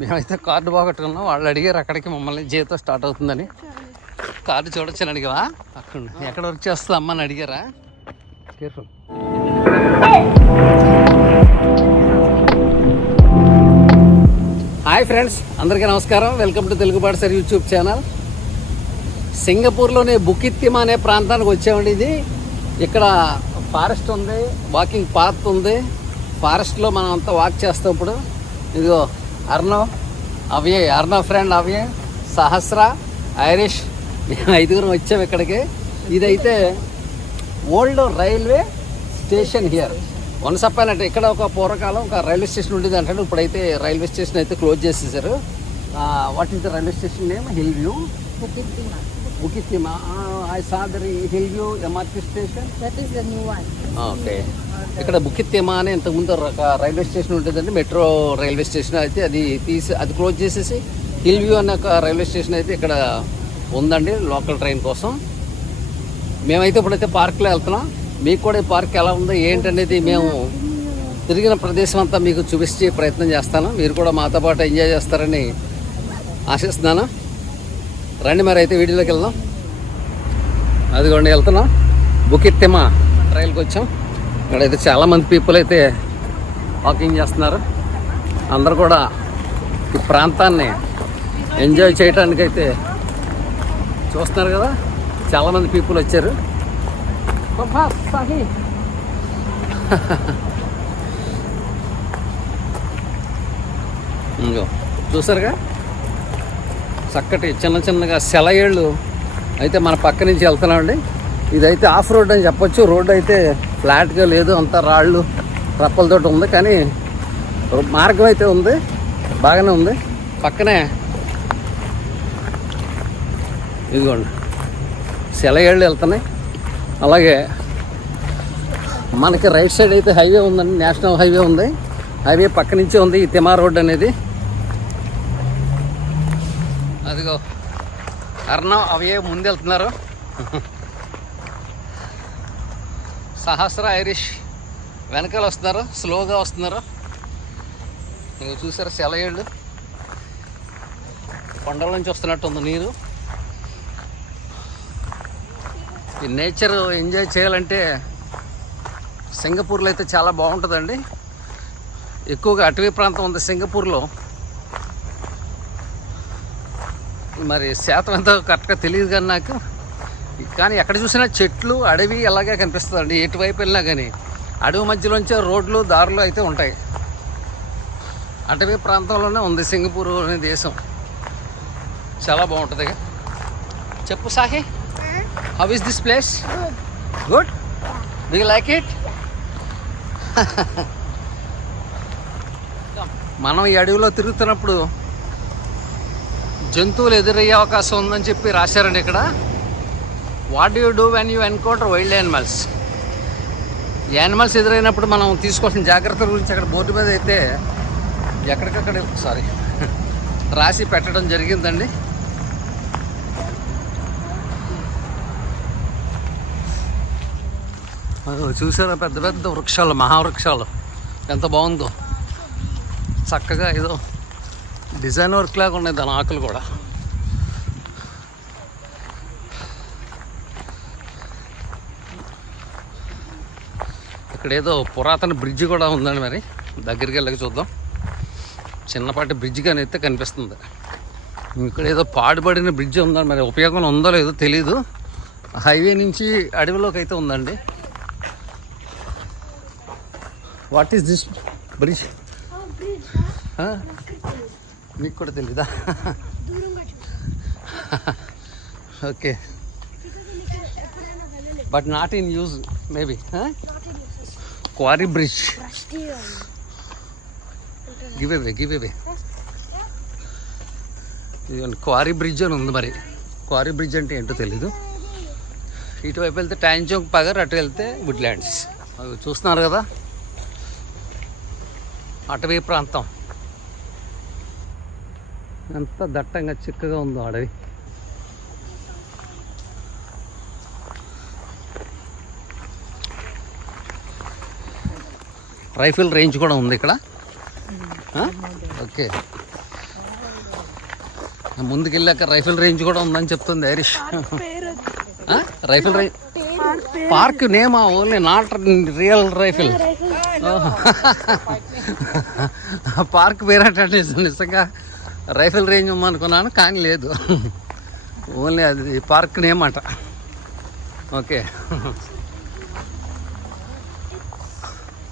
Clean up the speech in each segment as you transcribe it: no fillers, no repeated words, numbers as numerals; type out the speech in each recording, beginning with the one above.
మేమైతే కార్డు బాగొట్టుకున్నాం. వాళ్ళు అడిగారు అక్కడికి మమ్మల్ని జేతో స్టార్ట్ అవుతుందని. కార్డు చూడొచ్చని అడిగావా? అక్కడ ఎక్కడ వర్క్ చేస్తుంది అమ్మ అని అడిగారా? కేర్ఫుల్. హాయ్ ఫ్రెండ్స్, అందరికీ నమస్కారం. వెల్కమ్ టు తెలుగు పాఠశాల యూట్యూబ్ ఛానల్. సింగపూర్లోని బుకిత్ తిమా అనే ప్రాంతానికి వచ్చామండి. ఇది ఇక్కడ ఫారెస్ట్ ఉంది, వాకింగ్ పాత్ ఉంది. ఫారెస్ట్లో మనం అంతా వాక్ చేస్తాం. ఇప్పుడు ఇదిగో అర్నవ్ ఫ్రెండ్ అవ్యే, సహస్ర, ఐరిష్, మేము 5 వచ్చాము ఇక్కడికి. ఇదైతే old railway station here. Once upon అంటే ఇక్కడ ఒక పూర్వకాలం ఒక రైల్వే స్టేషన్ ఉండేది అంటే, ఇప్పుడైతే రైల్వే స్టేషన్ అయితే క్లోజ్ చేసేసారు. What is the railway station name? Hill view, Bukit Timah. I saw the Hillview MRT station. That is the new one. Okay. ఇక్కడ బుకిత్ తిమా అని ఇంతకుముందు రైల్వే స్టేషన్ ఉంటుందండి, మెట్రో రైల్వే స్టేషన్. అయితే అది క్లోజ్ చేసేసి hill view అనే ఒక రైల్వే స్టేషన్ అయితే ఇక్కడ ఉందండి లోకల్ ట్రైన్ కోసం. మేమైతే ఇప్పుడైతే పార్క్లో వెళ్తున్నాం. మీకు కూడా ఈ పార్క్ ఎలా ఉందో ఏంటనేది మేము తిరిగిన ప్రదేశం అంతా మీకు చూపించే ప్రయత్నం చేస్తాను. మీరు కూడా మాతో పాటు ఎంజాయ్ చేస్తారని ఆశిస్తున్నాను. రండి మరి అయితే వీడియోలోకి వెళ్దాం. అదిగోండి వెళ్తున్నాం. బుకిత్ తిమా ట్రైల్కి వచ్చాం. ఇక్కడైతే చాలామంది పీపుల్ అయితే వాకింగ్ చేస్తున్నారు. అందరు కూడా ఈ ప్రాంతాన్ని ఎంజాయ్ చేయడానికి అయితే చూస్తున్నారు కదా. చాలామంది పీపుల్ వచ్చారు. ఇంకో చూసారుగా, చక్కటి చిన్నగా సెలయేళ్ళు అయితే మన పక్క నుంచి వెళ్తున్నామండి. ఇదైతే ఆఫ్ రోడ్ అని చెప్పొచ్చు. రోడ్డు అయితే ఫ్లాట్గా లేదు, అంతా రాళ్ళు రప్పలతోటి ఉంది. కానీ మార్గం అయితే ఉంది, బాగానే ఉంది. పక్కనే ఇదిగోండి సెలయేళ్ళు వెళ్తున్నాయి. అలాగే మనకి రైట్ సైడ్ అయితే హైవే ఉందండి, నేషనల్ హైవే ఉంది. హైవే పక్క నుంచే ఉంది ఈ తిమా రోడ్ అనేది. అదిగో అర్నవ్ అవే ముందు వెళ్తున్నారు. సహస్ర, ఐరిష్ వెనకాల వస్తున్నారు, స్లోగా వస్తున్నారు. మీరు చూసారు సెలయేళ్ళు కొండల నుంచి వస్తున్నట్టు ఉంది నీరు. ఈ నేచర్ ఎంజాయ్ చేయాలంటే సింగపూర్లో అయితే చాలా బాగుంటుందండి. ఎక్కువగా అటవీ ప్రాంతం ఉంది సింగపూర్లో. మరి శాతం ఎంతో కరెక్ట్గా తెలియదు కానీ నాకు, కానీ ఎక్కడ చూసినా చెట్లు, అడవి అలాగే కనిపిస్తుందండి. ఎటువైపు వెళ్ళినా కానీ అడవి మధ్యలోంచే రోడ్లు, దారులు అయితే ఉంటాయి. అటవీ ప్రాంతంలోనే ఉంది సింగపూర్ అనే దేశం. చాలా బాగుంటుంది. చెప్పు Sahi, how is this place? Good. Do you like it? మనం ఈ అడవిలో తిరుగుతున్నప్పుడు జంతువులు ఎదురయ్యే అవకాశం ఉందని చెప్పి రాశారండి ఇక్కడ. What do you do when you encounter wild animals? ఈ యానిమల్స్ ఎదురైనప్పుడు మనం తీసుకోవాల్సిన జాగ్రత్తల గురించి అక్కడ బోర్డు మీద అయితే ఎక్కడికక్కడ రాసి పెట్టడం జరిగిందండి. చూసారా పెద్ద పెద్ద వృక్షాలు, మహావృక్షాలు ఎంత బాగుందో. చక్కగా ఏదో డిజైన్ వర్క్ లాగా ఉన్నాయి దాని ఆకులు కూడా. ఇక్కడ ఏదో పురాతన బ్రిడ్జి కూడా ఉందండి. మరి దగ్గరికి వెళ్ళక చూద్దాం. చిన్నపాటి బ్రిడ్జి కానీ అయితే కనిపిస్తుంది. ఇక్కడ ఏదో పాడుబడిన బ్రిడ్జి ఉందండి. మరి ఉపయోగం ఉందో లేదో తెలీదు. హైవే నుంచి అడవిలోకి అయితే ఉందండి. What is this bridge? నీకు కూడా తెలీదా? Okay, but not in use maybe. Quarry bridge. Give away ఇది క్వారీ బ్రిడ్జ్ అని ఉంది. మరి క్వారీ బ్రిడ్జ్ అంటే ఏంటో తెలీదు. ఇటువైపు వెళ్తే టాంజోంగ్ పగర్, అటు వెళ్తే వుడ్లాండ్స్. అవి చూస్తున్నారు కదా, అటవీ ప్రాంతం ఎంత దట్టంగా చిక్కగా ఉందో అడవి. రైఫిల్ రేంజ్ కూడా ఉంది ఇక్కడ. ఓకే, ముందుకెళ్ళాక రైఫిల్ రేంజ్ కూడా ఉందని చెప్తుంది ఐరిష్. రైఫిల్ రేంజ్ పార్క్ నేమా, only not real rifle. Park పేరంటే నిజంగా రైఫిల్ రేంజ్ ఉందనుకున్నాను, కానీ లేదు, ఓన్లీ అది పార్క్ నేమ్ అంట. ఓకే,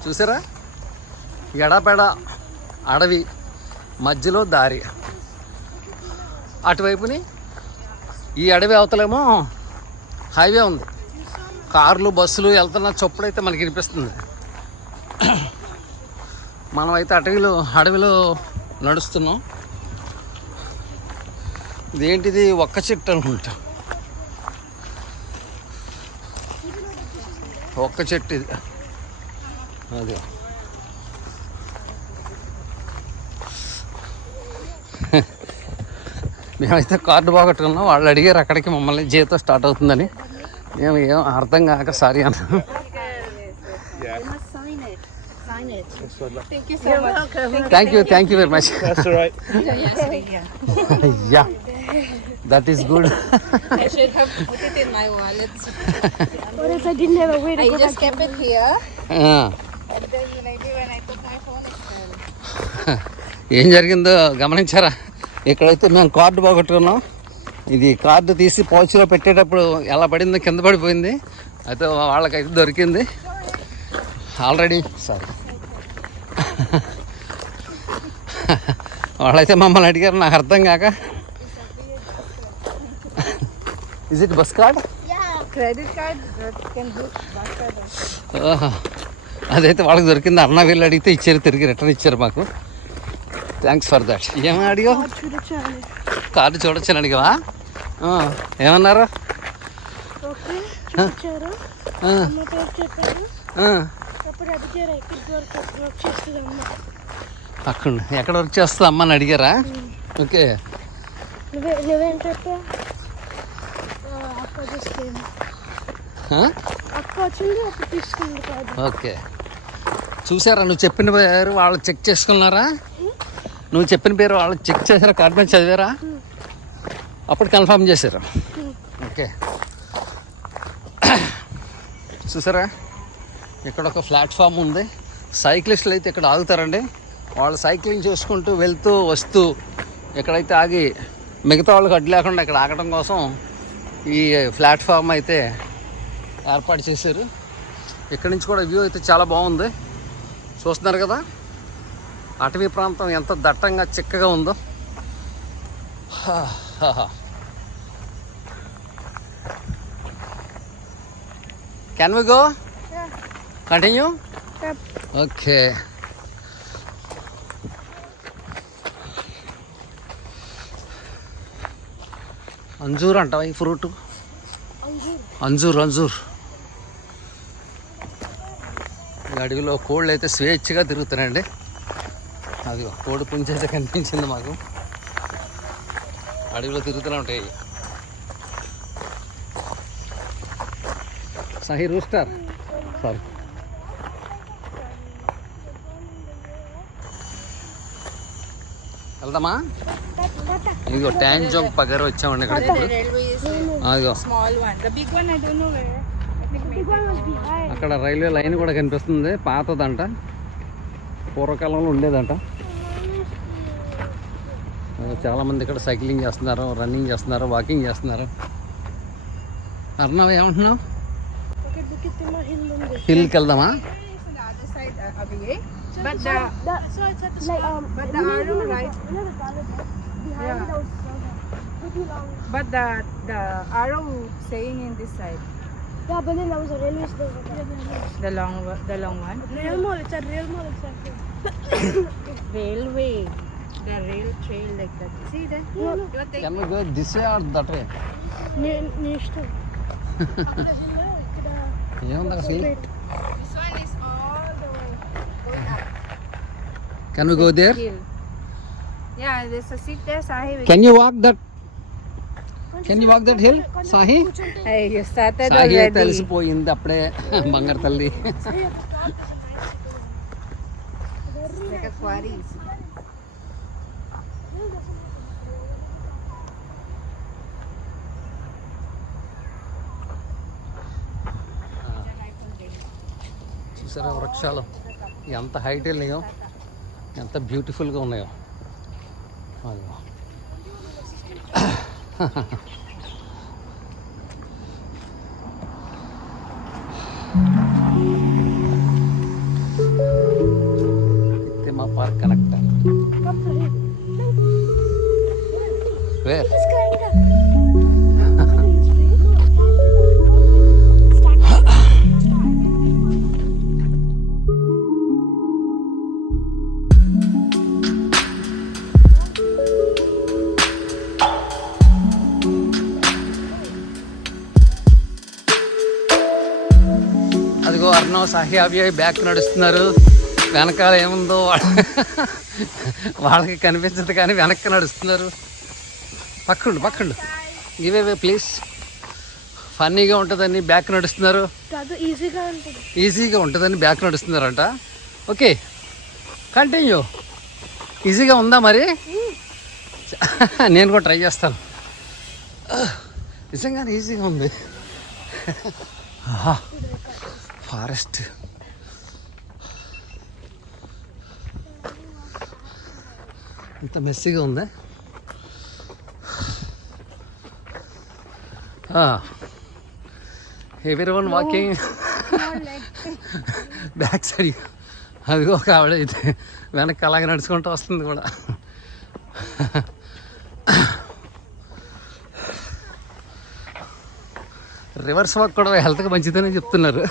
చూసారా ఎడపెడ అడవి మధ్యలో దారి. అటువైపుని ఈ అడవి అవతలేమో హైవే ఉంది, కార్లు బస్సులు వెళ్తున్న చొప్పుడైతే మనకి వినిపిస్తుంది. మనమైతే అడవిలో నడుస్తున్నాం. ఇదేంటిది, ఒక్క చెట్టు అనుకుంటా, ఒక్క చెట్టు ఇది. అది మేమైతే కార్డు బాగొట్టుకున్నాం. వాళ్ళు అడిగారు అక్కడికి మమ్మల్ని జీతో స్టార్ట్ అవుతుందని. మేము ఏం అర్థం కాక సారీ అన్నాను. Thank you very much. Yeah, that is good. I should have put it in my wallet. What if I didn't have a way to go? I just kept it here. And then maybe when I took my phone, it fell. ఏం జరిగిందో గమనించారా? ఇక్కడైతే మేము card పోగొట్టుకున్నాం. ఇది card తీసి పౌచ్లో పెట్టేటప్పుడు ఎలా పడిందో కింద పడిపోయింది. అయితే వాళ్ళకైతే దొరికింది ఆల్రెడీ. సారీ, వాళ్ళైతే మమ్మల్ని అడిగారు, నాకు అర్థం కాక. Is it bus card? Yeah, credit card that can do bus card. అదైతే వాళ్ళకి దొరికింది. అన్న వీళ్ళు అడిగితే ఇచ్చారు, తిరిగి రిటర్న్ ఇచ్చారు మాకు. Thanks for that. ఏమని అడిగావు? కార్డు చూడొచ్చని అడిగావా? ఏమన్నారు? అక్కడ ఎక్కడ వర్క్ చేస్తుంది అమ్మని అడిగారా? Okay, okay. చూసారా, నువ్వు చెప్పిన పేరు వాళ్ళు చెక్ చేసుకున్నారా? నువ్వు చెప్పిన పేరు వాళ్ళు చెక్ చేశారా? కార్డు మీద చదివారా? అప్పుడు కన్ఫర్మ్ చేశారు. ఓకే, చూసారా, ఇక్కడ ఒక ప్లాట్ఫామ్ ఉంది. సైక్లిస్టులు అయితే ఇక్కడ ఆగుతారండి. వాళ్ళు సైక్లింగ్ చేసుకుంటూ వెళ్తూ వస్తూ ఎక్కడైతే ఆగి మిగతా వాళ్ళకి అడ్డు లేకుండా ఇక్కడ ఆగడం కోసం ఈ ప్లాట్ఫామ్ అయితే ఏర్పాటు చేశారు. ఇక్కడి నుంచి కూడా వ్యూ అయితే చాలా బాగుంది. చూస్తున్నారు కదా, అటవీ ప్రాంతం ఎంత దట్టంగా చిక్కగా ఉందో. Can we go? Continue? Okay. అంజూర్ అంటావా ఈ ఫ్రూట్? అంజూర్. ఈ అడవిలో కోళ్ళు అయితే స్వేచ్ఛగా తిరుగుతున్నాయండి. అది కోడి పుంజి అయితే కనిపించింది మాకు. అడవిలో తిరుగుతూనే ఉంటాయి. సహీ రూస్టర్. సారీ, వెళ్దామా? ఇదిగో ట్యాంజోంగ్ పగర్ వచ్చామండి ఇక్కడికి. అదిగో అక్కడ రైల్వే లైన్ కూడా కనిపిస్తుంది. పాతదంట, పూర్వకాలంలో ఉండేదంట. చాలామంది ఇక్కడ సైక్లింగ్ చేస్తున్నారు, రన్నింగ్ చేస్తున్నారు, వాకింగ్ చేస్తున్నారు. అర్ణవ్ ఏమంటున్నావు? హిల్కి వెళ్దామా? But the arrow right. Yeah. But the arrow saying in this side. Yeah, but then that was a railway station. The long one. Rail mall. It's a rail mall. Railway. The rail trail like that. See that? Can we go this way or that way? Next. ఏముంది అసలు? This one is all the way going up. Can we go there? Hill. Yeah, there's a seat there, Sahi. Can you walk that? Can you walk that hill, Sahi? Hey, you started Sahi already. తెలిసిపోయింది అప్పుడే బంగారు తల్లి. Like a quarry. చూసారా వృక్షాలు ఎంత height వెళ్ళినాయో, ఎంత బ్యూటిఫుల్గా ఉన్నాయో. అదిగో. మా పార్క్ కనెక్ట్ వేర్ అదిగో అర్ణవ్ సాహి అభి బ్యాక్ నడుస్తున్నారు. వెనకాల ఏముందో వాళ్ళకి కనిపించదు కానీ వెనక్కి నడుస్తున్నారు. పక్కండు గివే ప్లీజ్. ఫన్నీగా ఉంటుందని బ్యాక్ నడుస్తున్నారు. ఈజీగా ఉంటుందని బ్యాక్ నడుస్తున్నారంట. Okay continue. ఈజీగా ఉందా మరి? నేను కూడా ట్రై చేస్తాను. నిజంగానే ఈజీగా ఉంది. ఫారెస్ట్ ఇంత మెస్సీగా ఉంది. Everyone walking back side. అదిగో ఒక ఆవిడ అయితే వెనక్కి అలాగే నడుచుకుంటూ వస్తుంది కూడా. రివర్స్ వాక్ కూడా హెల్త్కి మంచిదని చెప్తున్నారు.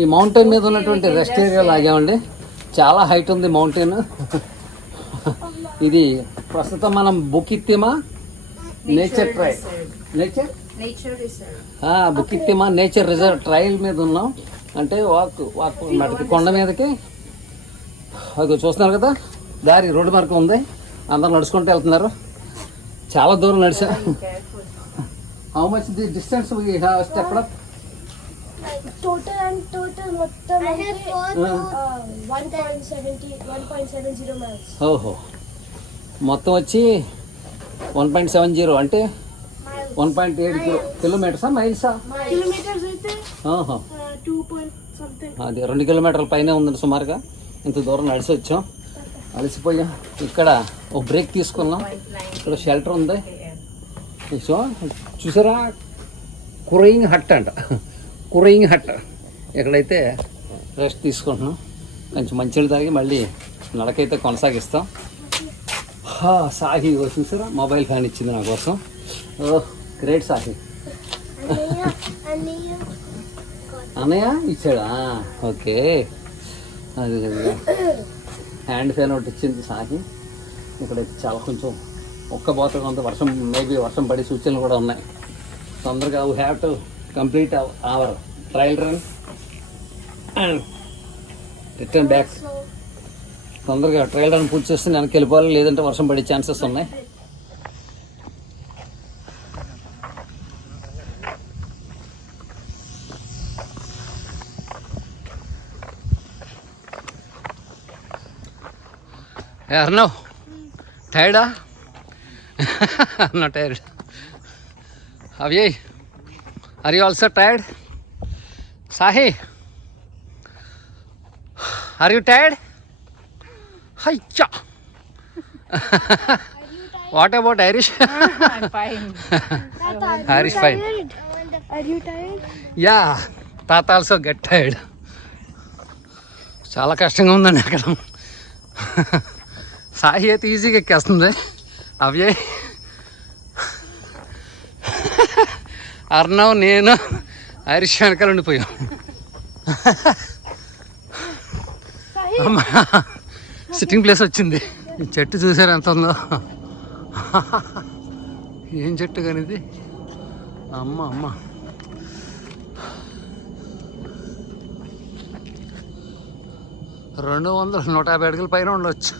ఈ మౌంటైన్ మీద ఉన్నటువంటి రెస్ట్ ఏరియా లాగామండి. చాలా హైట్ ఉంది మౌంటైన్. ఇది ప్రస్తుతం మనం Bukit Timah nature trail Bukit Timah nature reserve trail మీద ఉన్నాం. అంటే వాక్ మటుకు కొండ మీదకి అది చూస్తున్నారు కదా, దారి రోడ్డు మార్గం ఉంది. అందరు నడుచుకుంటూ వెళ్తున్నారు. చాలా దూరం నడిచా. How much the distance we have stepped up? Total మొత్తం 1.70 miles. ఓహో, మొత్తం వచ్చి 1.70 అంటే 1.8 కిలోమీటర్సా మైల్సా? కిలోమీటర్స్ అయితే ఓహో 2 something. అది 2 కిలోమీటర్ల పైనే ఉందండి సుమారుగా. ఇంత దూరం నడిచి వచ్చాం, అలసిపోయాం. ఇక్కడ ఒక బ్రేక్ తీసుకున్నాం. ఇక్కడ షెల్టర్ ఉంది. సో చూసారా, కురయింగ్ హట్ అంట. కురయింగ్ హట్. ఎక్కడైతే రెస్ట్ తీసుకుంటున్నాం, కొంచెం మంచిలు తాగి మళ్ళీ నడకైతే కొనసాగిస్తాం. సాహి చూసారా, మొబైల్ ఫ్యాన్ ఇచ్చింది నా కోసం. Oh great Sahi. అన్నయ్య ఇచ్చాడా? ఓకే. అది హ్యాండ్ ఫ్యాన్ ఒకటి ఇచ్చింది సాహి. ఇక్కడైతే చాలా కొంచెం ఒక్కబోతగా ఉంది. వర్షం మేబీ వర్షం పడే సూచనలు కూడా ఉన్నాయి. తొందరగా we have to complete hour trial run and return back. తొందరగా ట్రయల్ రన్ పూర్తి చేస్తే వెనక్కి వెళ్ళిపోవాలి, లేదంటే వర్షం పడే ఛాన్సెస్ ఉన్నాయి. Arnav, tired? I'm not tired. Avyay, are you also tired? Sahi, are you tired? Hiya. What about Irish? I'm fine. Irish fine. Are you tired? Yeah, Tata also get tired. చాలా కష్టంగా ఉందండి అక్కడ. సాహి అయితే ఈజీగా ఎక్కేస్తుంది. అవ్యయ్, అర్ణవ్, నేను Irish వెనకాల ఉండిపోయాం. అమ్మా, sitting place వచ్చింది. ఈ చెట్టు చూసారు ఎంత ఉందో. ఏం చెట్టు కానీ ఇది. అమ్మ అమ్మ, రెండు 150 అడుగుల పైన ఉండవచ్చు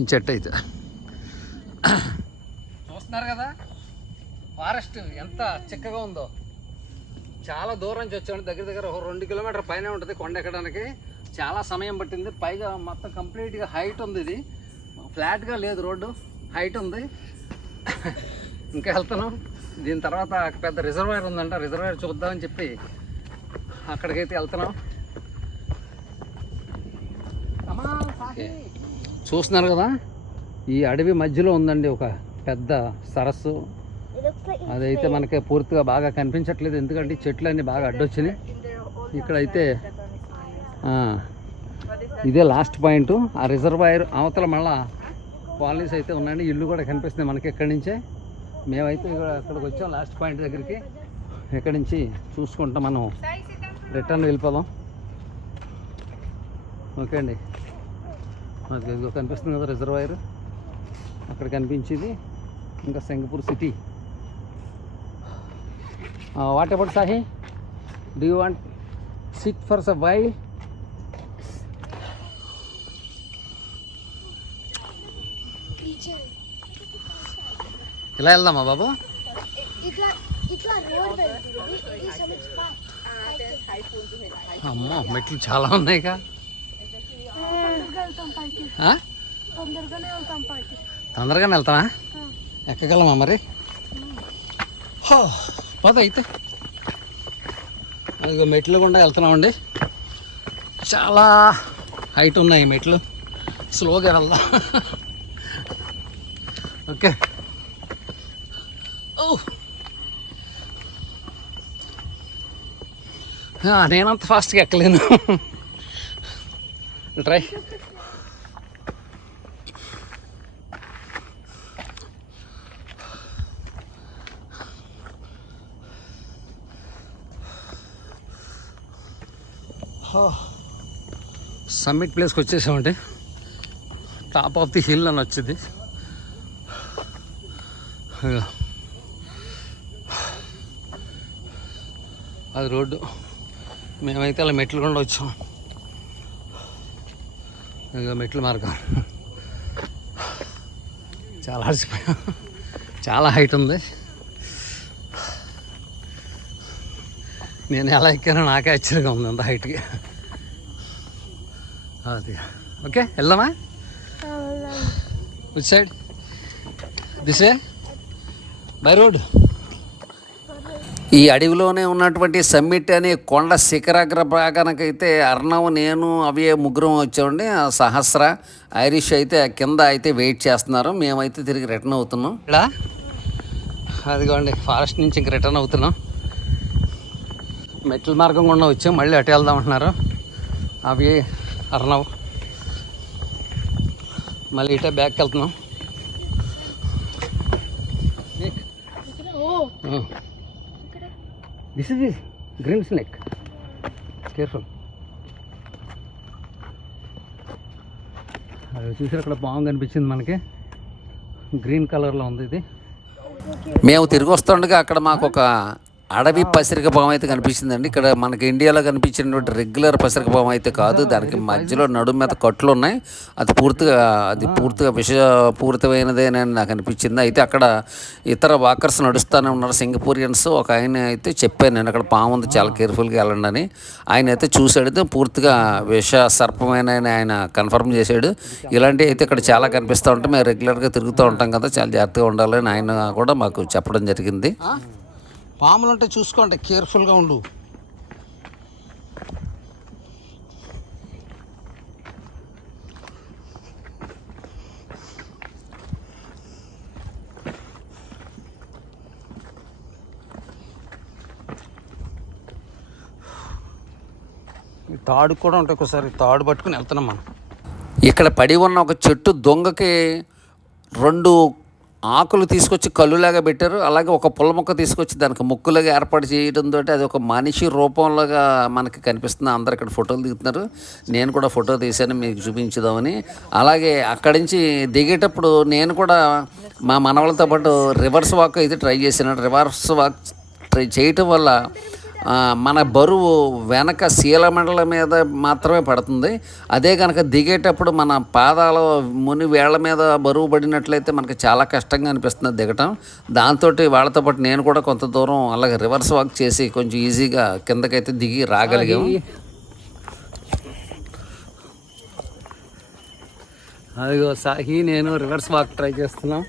ఈ చెట్టు అయితే. చూస్తున్నారు కదా ఫారెస్ట్ ఎంత చిక్కగా ఉందో. చాలా దూరం నుంచి వచ్చామండి. దగ్గర దగ్గర ఒక 2 కిలోమీటర్ పైన ఉంటుంది కొండ ఎక్కడానికి. చాలా సమయం పట్టింది. పైగా మొత్తం కంప్లీట్గా హైట్ ఉంది. ఇది ఫ్లాట్గా లేదు, రోడ్డు హైట్ ఉంది. ఇంకా వెళ్తున్నాం. దీని తర్వాత పెద్ద రిజర్వాయర్ ఉందంట, రిజర్వాయర్ చూద్దామని చెప్పి అక్కడికైతే వెళ్తున్నాం. చూస్తున్నారు కదా, ఈ అడవి మధ్యలో ఉందండి ఒక పెద్ద సరస్సు. అదైతే మనకి పూర్తిగా బాగా కనిపించట్లేదు, ఎందుకంటే చెట్లు అన్నీ బాగా అడ్డొచ్చినాయి. ఇక్కడైతే ఇదే లాస్ట్ పాయింట్. ఆ రిజర్వాయర్ అవతల మళ్ళా కాలనీస్ అయితే ఉన్నాయండి, ఇల్లు కూడా కనిపిస్తుంది మనకి ఇక్కడి నుంచే. మేమైతే అక్కడికి వచ్చాం లాస్ట్ పాయింట్ దగ్గరికి. ఇక్కడి నుంచి చూసుకుంటాం మనం రిటర్న్ వెళ్ళిపోదాం. ఓకే అండి, మనకి ఇదిగో కనిపిస్తుంది కదా రిజర్వాయర్, అక్కడ కనిపించేది. ఇంకా Singapore city. What about Sahi, do you want sit for some while? ఇలా వెళ్దామా బాబు? అమ్మో, మెట్లు చాలా ఉన్నాయిగా. తొందరగానే వెళ్తామా? ఎక్కగలమా మరి? పోతా అయితే. అదిగో మెట్లు గుండా వెళ్తున్నామండి. చాలా హైట్ ఉన్నాయి మెట్లు. స్లోగా వెళ్దాం. ఓకే. నేనంత ఫాస్ట్గా ఎక్కలేను. ట్రై. సమ్మిట్ ప్లేస్కి వచ్చేసామంటే టాప్ ఆఫ్ ది హిల్ అని వచ్చింది. అది రోడ్డు. మేమైతే అలా మెట్లు కూడా వచ్చాం. ఇక మెట్ల మార్గం. చాలా అలసిపోయాం, చాలా హైట్ ఉంది. నేను ఎలా ఎక్కానో నాకే ఆశ్చర్యంగా ఉంది అంత హైట్కి. అది ఓకే, వెళ్దామా? Which side? This way by road. ఈ అడవిలోనే ఉన్నటువంటి సమ్మిట్ అనే కొండ శిఖరాగ్ర భాగానికైతే అర్ణవ్, నేను అవి ముగ్గురం వచ్చామండి. సహస్ర, ఐరిష్ అయితే కింద అయితే వెయిట్ చేస్తున్నారు. మేమైతే తిరిగి రిటర్న్ అవుతున్నాం. ఇక్కడ అదిగోండి ఫారెస్ట్ నుంచి ఇంక రిటర్న్ అవుతున్నాం. మెట్ల మార్గం కూడా వచ్చాం, మళ్ళీ అటు వెళ్దామంటున్నారు అవి అర్ణవ్. మళ్ళీ ఇటే బ్యాక్ వెళ్తున్నాం. This is this green snake, careful. అది చూసి అక్కడ పాము కనిపించింది మనకి, గ్రీన్ కలర్లో ఉంది ఇది. మేము తిరిగి వస్తుండగా అక్కడ మాకు ఒక అడవి పసిరిక పాము అయితే కనిపించిందండి. ఇక్కడ మనకి ఇండియాలో కనిపించినటువంటి రెగ్యులర్ పసిరిక పాము అయితే కాదు, దానికి మధ్యలో నడుము మీద కట్లు ఉన్నాయి. అది పూర్తిగా విషపూరితమైనదే అని నాకు అనిపించింది. అయితే అక్కడ ఇతర వాకర్స్ నడుస్తూనే ఉన్నారు, సింగపూరియన్స్. ఒక ఆయన అయితే చెప్పాను నేను, అక్కడ పాము ఉంది, చాలా కేర్ఫుల్గా వెళ్ళండి అని. ఆయన అయితే చూసాడు, పూర్తిగా విష సర్పమైన ఆయన కన్ఫర్మ్ చేశాడు. ఇలాంటివి అయితే ఇక్కడ చాలా కనిపిస్తూ ఉంటాయి. మేము రెగ్యులర్గా తిరుగుతూ ఉంటాం కదా, చాలా జాగ్రత్తగా ఉండాలని ఆయన కూడా మాకు చెప్పడం జరిగింది. పాములు అంటే చూసుకోండి, కేర్ఫుల్గా ఉండు. తాడు కూడా ఉంటాయి, ఒకసారి తాడు పట్టుకుని వెళ్తున్నాం మనం. ఇక్కడ పడి ఉన్న ఒక చెట్టు దొంగకి 2 ఆకులు తీసుకొచ్చి కళ్ళులాగా పెట్టారు. అలాగే ఒక పుల్ల మొక్క తీసుకొచ్చి దానికి ముక్కులాగా ఏర్పాటు చేయడంతో అది ఒక మనిషి రూపంలాగా మనకి కనిపిస్తుంది. అందరు ఇక్కడ ఫోటోలు దిగుతున్నారు. నేను కూడా ఫోటో తీశాను మీకు చూపించుదామని. అలాగే అక్కడి నుంచి దిగేటప్పుడు నేను కూడా మా మనవాళ్ళతో పాటు రివర్స్ వాక్ అయితే ట్రై చేశాను. రివర్స్ వాక్ ట్రై చేయటం వల్ల మన బరువు వెనక శీలమండల మీద మాత్రమే పడుతుంది. అదే కనుక దిగేటప్పుడు మన పాదాల ముని వేళ్ల మీద బరువు పడినట్లయితే మనకి చాలా కష్టంగా అనిపిస్తుంది దిగటం. దాంతో వాళ్ళతో పాటు నేను కూడా కొంత దూరం అలాగే రివర్స్ వాక్ చేసి కొంచెం ఈజీగా కిందకైతే దిగి రాగలిగాం. అదిగో సాహి నేను రివర్స్ వాక్ ట్రై చేస్తున్నాం.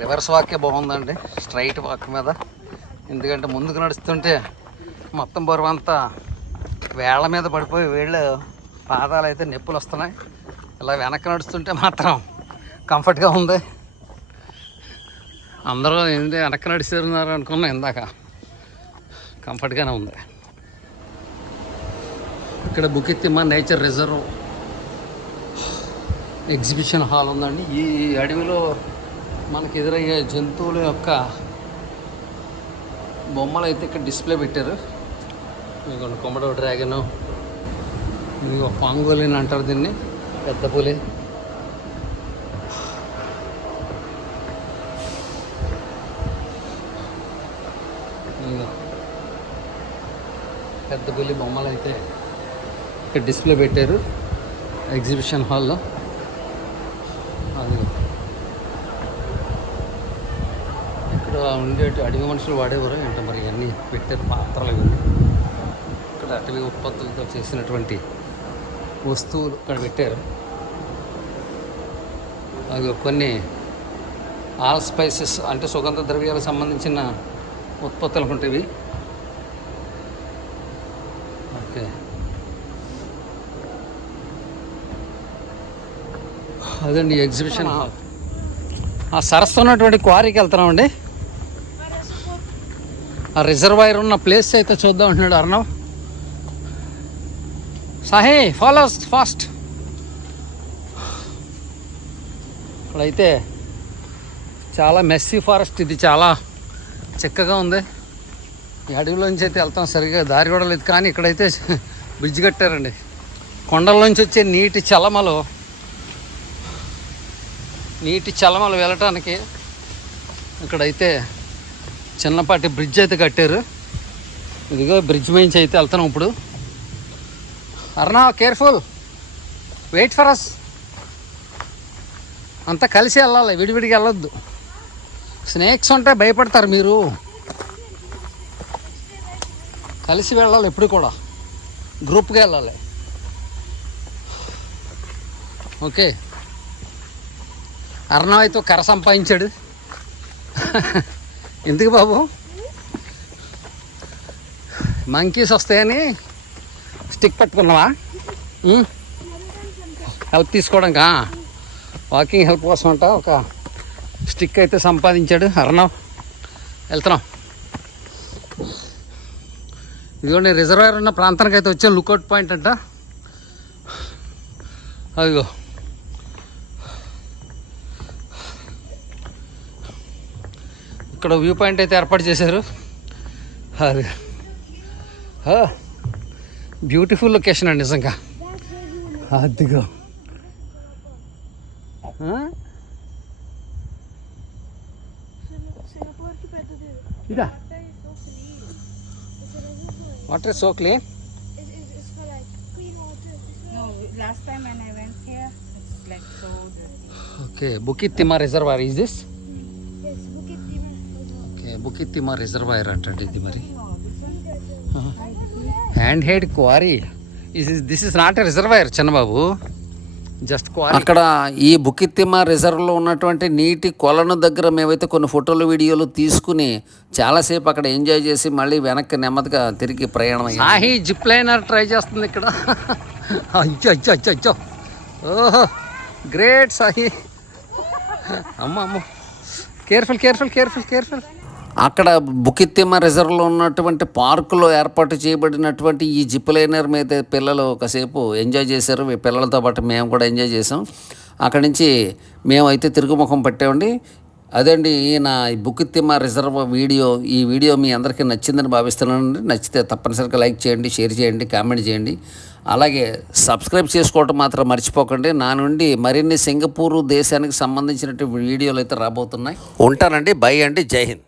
రివర్స్ వాకే బాగుందండి స్ట్రైట్ వాక్ మీద. ఎందుకంటే ముందుకు నడుస్తుంటే మొత్తం బరువు అంతా వేళ్ళ మీద పడిపోయి వేళ్ళు పాదాలు అయితే నొప్పులు వస్తున్నాయి. ఇలా వెనక్కి నడుస్తుంటే మాత్రం కంఫర్ట్గా ఉంది. అందరూ ఏంటి వెనక్కి నడుస్తున్నారు అనుకున్నా, ఇందాక కంఫర్ట్గానే ఉంది. ఇక్కడ బుకిత్ Timma nature reserve exhibition hall ఉందండి. ఈ అడవిలో మనకు ఎదురయ్యే జంతువుల యొక్క బొమ్మలు అయితే ఇక్కడ డిస్ప్లే పెట్టారు. ఇదిగోండి కొమడో డ్రాగను, ఇదిగో పాంగోలిన్ అంటారు దీన్ని, పెద్ద పులి. ఇదిగో పెద్ద పులి బొమ్మలు అయితే ఇక్కడ డిస్ప్లే పెట్టారు ఎగ్జిబిషన్ హాల్లో. అది ఇక్కడ ఉండే అడవి మనుషులు వాడేవారు ఏంటో మరి అన్నీ పెట్టారు పాత్రలు ఇవన్నీ. ఇక్కడ అటవీ ఉత్పత్తులతో చేసినటువంటి వస్తువులు ఇక్కడ పెట్టారు. అవి కొన్ని ఆల్ స్పైసెస్ అంటే సుగంధ ద్రవ్యాలకు సంబంధించిన ఉత్పత్తులు ఉంటాయి. ఓకే, అదండి ఎగ్జిబిషన్ హాల్. ఆ సరస్సు ఉన్నటువంటి క్వారీకి వెళ్తున్నామండి. ఆ రిజర్వాయర్ ఉన్న ప్లేస్ అయితే చూద్దాం అంటున్నాడు అర్ణవ్. Sahi follow fast. ఇక్కడైతే చాలా మెస్సీ ఫారెస్ట్, ఇది చాలా చిక్కగా ఉంది. ఈ అడవిలోంచి అయితే వెళ్తాం, సరిగ్గా దారి కూడా లేదు. కానీ ఇక్కడైతే బ్రిడ్జ్ కట్టారండి. కొండల్లోంచి వచ్చే నీటి చలమలు వెళ్ళటానికి ఇక్కడైతే చిన్నపాటి బ్రిడ్జ్ అయితే కట్టారు. ఇదిగో బ్రిడ్జ్ మించి అయితే వెళ్తున్నాం ఇప్పుడు. అర్నా కేర్ఫుల్, వెయిట్ ఫర్ అస్. అంతా కలిసి వెళ్ళాలి, విడివిడిగా వెళ్ళొద్దు. స్నేక్స్ ఉంటే భయపడతారు మీరు. కలిసి వెళ్ళాలి, ఎప్పుడు కూడా గ్రూప్గా వెళ్ళాలి. ఓకే, అర్ణవ్ అయితే కర్ర సంపాదించాడు. ఎందుకు బాబు? మంకీస్ వస్తాయని స్టిక్ పట్టుకున్నావా? హెల్ప్ తీసుకోవడానికి, వాకింగ్ హెల్ప్ కోసం అంట ఒక స్టిక్ అయితే సంపాదించాడు అర్ణవ్. వెళ్తున్నాం. ఇదిగోండి రిజర్వాయర్ ఉన్న ప్రాంతానికి అయితే వచ్చాం. లుక్అవుట్ పాయింట్ అంట. అదిగో ఇక్కడ వ్యూ పాయింట్ అయితే ఏర్పాటు చేశారు. అది బ్యూటిఫుల్ లొకేషన్ అండి నిజంగా. అదిగో ఇదా water so clean. Last time when I went here, it's like so dirty. Okay, Bukit Timah Reservoir is this? Yes, Bukit Timah. Okay, Bukit Timah Reservoir అంటండి ఇది మరి. Hand head quarry. This is not a reservoir Chinnababu, just quarry. అక్కడ ఈ బుకిత్ తిమ్మా రిజర్వ్లో ఉన్నటువంటి నీటి కొలను దగ్గర మేమైతే కొన్ని ఫోటోలు వీడియోలు తీసుకుని చాలాసేపు అక్కడ ఎంజాయ్ చేసి మళ్ళీ వెనక్కి నెమ్మదిగా తిరిగి ప్రయాణం. సాహి జిప్ లైనర్ ట్రై చేస్తుంది ఇక్కడ. అచ్చో అచ్చో అచ్చో అచ్చో, ఓహో గ్రేట్ సాహి. అమ్మ కేర్ఫుల్ కేర్ఫుల్ కేర్ఫుల్ కేర్ఫుల్. అక్కడ బుకిత్ తిమ్మా రిజర్వ్లో ఉన్నటువంటి పార్కులో ఏర్పాటు చేయబడినటువంటి ఈ జిప్ లైనర్ మీద పిల్లలు ఒకసేపు ఎంజాయ్ చేశారు. పిల్లలతో పాటు మేము కూడా ఎంజాయ్ చేసాం. అక్కడి నుంచి మేమైతే తిరుగుముఖం పట్టామండి. అదండి ఈయన ఈ బుకితిమ్మ రిజర్వ్ వీడియో. ఈ వీడియో మీ అందరికీ నచ్చిందని భావిస్తున్నానండి. నచ్చితే తప్పనిసరిగా లైక్ చేయండి, షేర్ చేయండి, కామెంట్ చేయండి. అలాగే సబ్స్క్రైబ్ చేసుకోవటం మాత్రం మర్చిపోకండి. నా నుండి మరిన్ని సింగపూర్ దేశానికి సంబంధించినటువంటి వీడియోలు అయితే రాబోతున్నాయి. ఉంటానండి. బై అండి. జై హింద్.